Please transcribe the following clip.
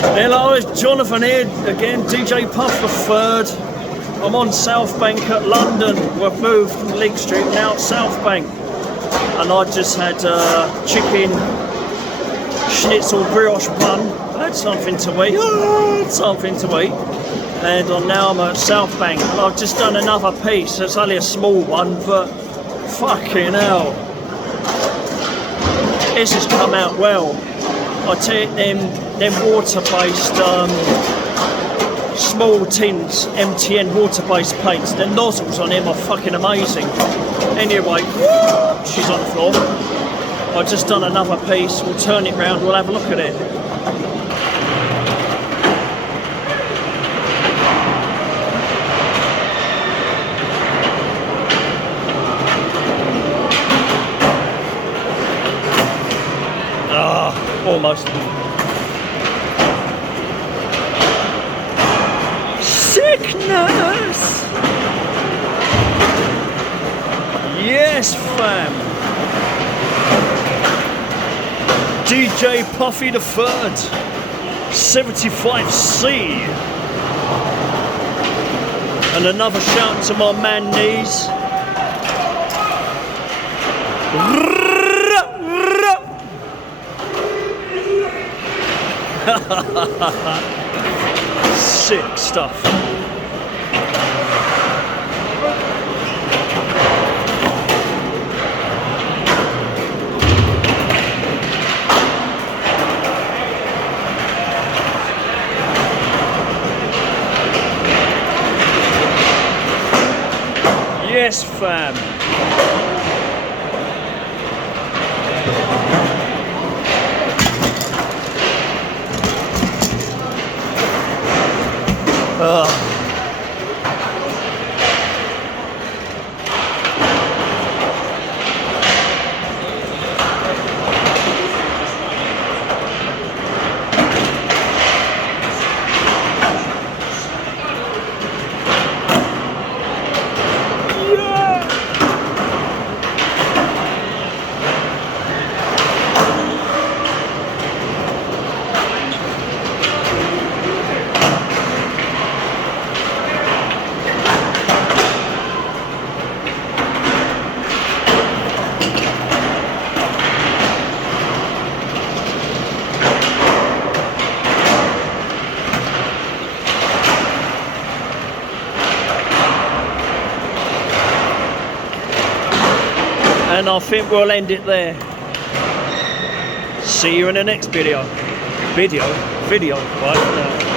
Hello, it's Jonathan here again, DJ Puff the Third. I'm on South Bank at London. We've moved from Leek Street now at South Bank. And I just had chicken schnitzel brioche bun. I had something to eat. And now I'm at South Bank. I've just done another piece. It's only a small one, but fucking hell. This has come out well. I take them water-based small tins, MTN water-based paints. The nozzles on them are fucking amazing. Anyway, she's on the floor. I've just done another piece. We'll turn it round. We'll have a look at it. Almost. Sickness! Yes, fam. DJ Puffy the Third, 75C. And another shout to my man Knees. Sick stuff. Yes, fam. And I think we'll end it there. See you in the next video. Video, right now.